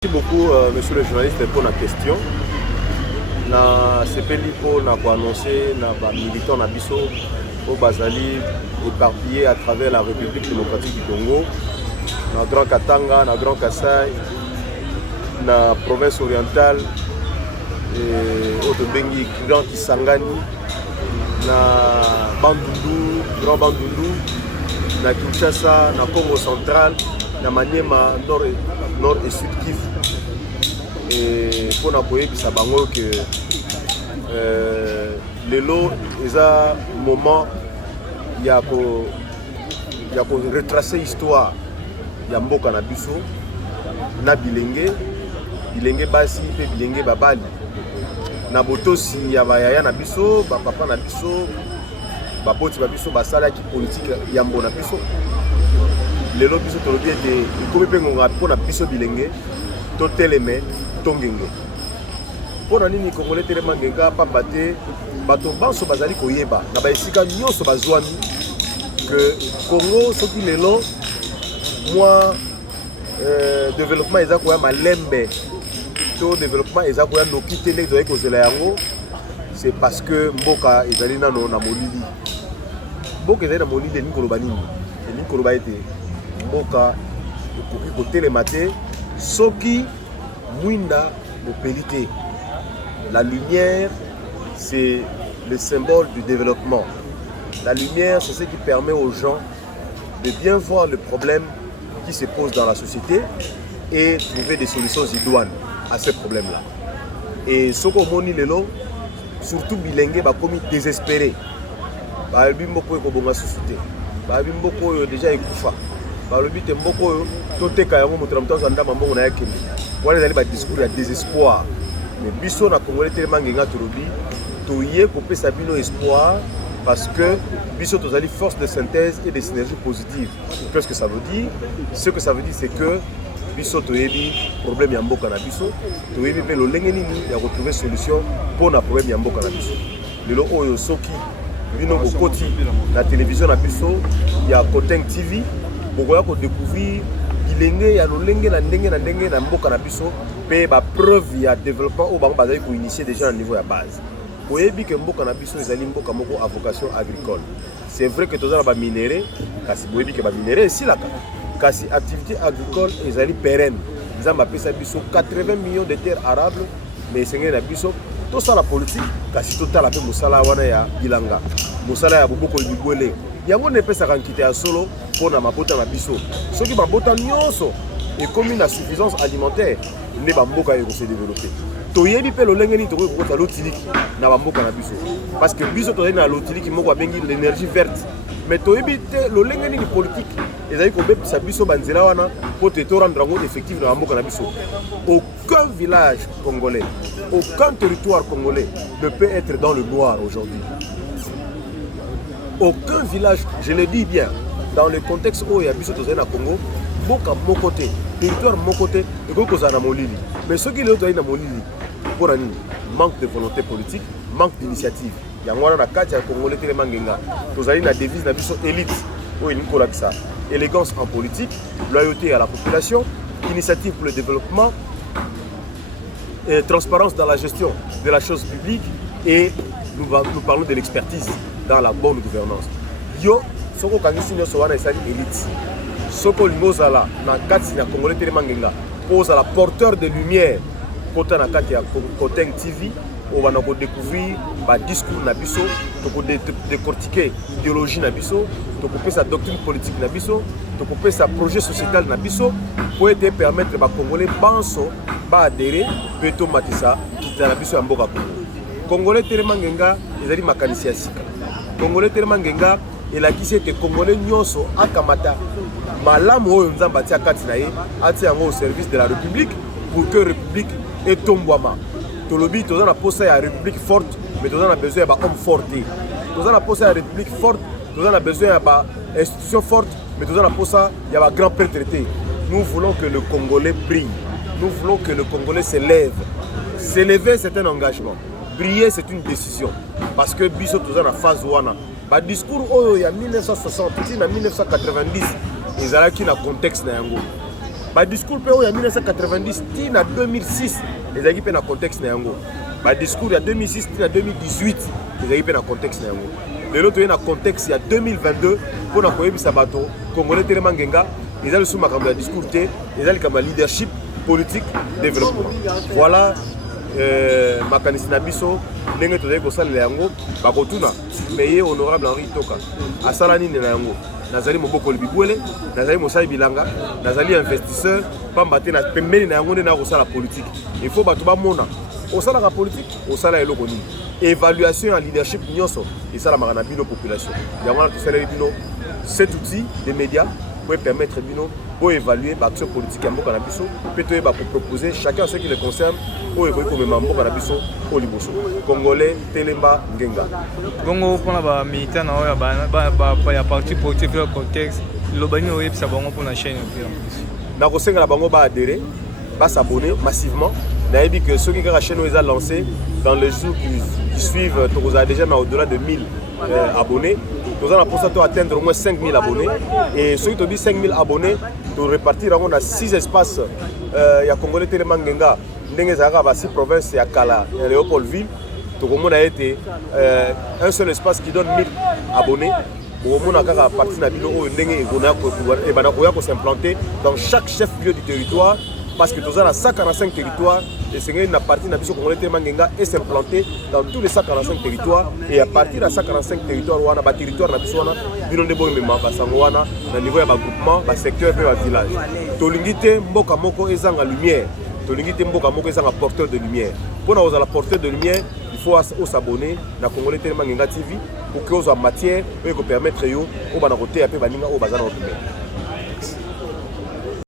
Merci beaucoup, monsieur le journaliste, pour la question. Na CPLI pour annoncer na militants na biso au Bazali éparpillés à travers la République démocratique du Congo, na Grand Katanga, na Grand Kassai, na province orientale, et autre Bengi, Grand Kisangani, na Bandundu, Grand Bandundu, na Kinshasa, na Congo central, na Maniema, Nord et Sud Kivu. Et pour nous appuyer, ça bango que le lot est un moment il y a pour retracer l'histoire. Il y a mboka na biso na bilenge basi pe bilenge babali na botosi ya bayaya na biso ba papa na biso ba boti ba biso basala ki politique ya mbona biso lelo biso tolobi ete ikomi pe ngonga pona biso bilenge to teleme tongenge pona nini Congolais telema ngenga pamba te bato banso bazali koyeba na ba esika nyonso bazwami que Congo soki lelo moi développement eza koya malembe to développement eza koya noki tele doye kozela yango c'est parce que mboka ezali nano na molili mboka ezali na molili ni koloba nini ni koloba ete mboka okoki kotelema te soki mwinda mopelite. La lumière c'est le symbole du développement. La lumière c'est ce qui permet aux gens de bien voir le problème qui se pose dans la société et trouver des solutions idoines à ces problèmes-là. Et ce qu'on moni lelo, surtout bilenge, ba komi désespéré. Ba bimboko ko bonga société. Ba bimboko déjà ekufa. Ba lobi te mboko to teka yango mutramta zanda mambo na yake. Wala zali ba discours ya désespoir. Mais biso na Congolais tellement ngenga tolobi to yé ko pesa bino espoir parce que biso tozali force de synthèse et de synergie positive. Qu'est-ce que ça veut dire? Ce que ça veut dire c'est que biso toyebi problème ya mboka na biso, toyebi pe lolenge nini ya retrouver solution pour na problème ya mboka na biso. Lelo oyo soki bino kokoti la télévision na biso ya Koteng TV, bokoya ko découvrir bilenge ya lolenge na ndenge na mboka na biso pe ba preuve ya développement au bango bazali ko initier déjà au niveau ya base. Oyebi ke mboka na biso ezali mboka moko à vocation agricole. C'est vrai que tozala ba minéré, kasi boyebi ke ba minéré esilaka. Kasi activité agricole ezali pérenne. Nzamba pesa biso 80 millions de terres arables, mais sengé na biso to sala politique kasi totala pe mosala wana ya bilanga. Mosala ya boboko libwele. Yango ne pesa kankite ya solo pona mabota na biso. Soki mabota nyonso et comme une insuffisance alimentaire, ne ba mboka yo se développer. Toyebi pe lolenge ni toko ko lotiliki na ba mboka na biso. Parce que biso tozali na lotiliki moko bengi l'énergie verte. Mais toyebi te lolenge ni politique ezali ko bepisa biso banzela wana pour te rendre en effectif na mboka na biso. Aucun village congolais, aucun territoire congolais ne peut être dans le noir aujourd'hui. Aucun village, je le dis bien, dans le contexte où il y a biso tozali na Congo, mboka mon côté, territoire mon côté, et ko kozana molili. Mais ceux qui le doivent na molili, pour un manque de volonté politique, manque d'initiative. Yango wana na kati ya Congolais tellement ngenga. Tozali na devise na biso élite. Oui, Nicolas ça. Élégance en politique, loyauté à la population, initiative pour le développement, et transparence dans la gestion de la chose publique et nous parlons de l'expertise dans la bonne gouvernance. Yo, soko kangisi nyoso wana esali élite. Soko limozala na kati ya Congolais tellement ngenga. Pose à la porteur de lumière. Kota na kati ya Koteng TV, on va découvrir ba discours na biso, to décortiquer idéologie na biso, to couper sa doctrine politique na biso, to couper sa projet sociétal na biso pour te permettre ba Congolais banso ba adhérer peto matisa kita na biso ya mboka Congo. Congolais tellement ngenga ezali makanisi ya sika. Congolais tellement ngenga elakisi ete Congolais nyonso akamata malamu oyo nzamba tia kati na ye atia yango au service de la République pour que République etombwama. Tolobi toza na posa ya République forte, mais toza na besoin ya ba homme forte. Toza na posa ya République forte, toza na besoin ya ba institution forte, mais toza na posa ya ba grand père traité. Nous voulons que le Congolais brille. Nous voulons que le Congolais s'élève. S'élever c'est un engagement. Briller c'est une décision. Parce que biso toza na phase wana. Ba discours oyo ya 1960 na 1990 ezalaki na contexte na yango. ba discours pe ya 1990 tina 2006 ezaki pe na contexte na yango ba discours ya 2006 tina 2018 ezaki pe na contexte na yango lelo to na contexte ya 2022 pona koyebisa bato congolais telema ngenga ezali sous makambo ya discours te ezali kama leadership politique développement voilà makanisi na biso ndenge tozali kosalela yango bakotuna mais honorable Henri Toka asala nini na yango nazali mobokoli bibwele nazali mosali bilanga nazali investisseur pamba te na pembeni na yango nde na kosala politique il faut bato bamona osalaka politique osala eloko nini évaluation ya leadership nyonso esalamaka na bino population yango wana tosaleli bino cet outil des médias pour permettre bino pour évaluer l'action politique à Mboka Nabiso, peut-être pour proposer chacun ce qui le concerne, pour évoluer comme Mboka Nabiso au Liboso. Congolais, Télémba, Ngenga. Bongo pour la militaire, il y a parti politique dans le contexte. L'Obani Oye, ça va pour la chaîne. Dans le la Bango va adhérer, va s'abonner massivement. On a dit que ceux qui ont la chaîne ont lancé dans les jours qui suivent, on a déjà au-delà de 1000 abonnés. Nous allons pour atteindre au moins 5000 abonnés. Et ceux qui ont dit 5000 abonnés, nous répartir dans 6 espaces. Il y a Congolais Téléma Ngenga, Ndengezara, 6 provinces, il y a Kala, il y a Léopoldville. Tout le monde a été un seul espace qui donne 1000 abonnés. Pour le monde a parti de s'implanter dans chaque chef-lieu du territoire. Parce que nous avons 145 territoires, et c'est une partie de la Congolais Télémangenga et s'implanter dans tous les 145 territoires. Et à partir de 145 territoires, on a des territoires qui sont au niveau du groupement, du secteur et du village. Tolingite Mboka Moko est en lumière. Tolingite Mboka Moko est en porteur de lumière. Pour nous avoir la porteur de lumière, il faut s'abonner à la Congolais Télémangenga TV pour que vous ayez matière et que permettre de vous de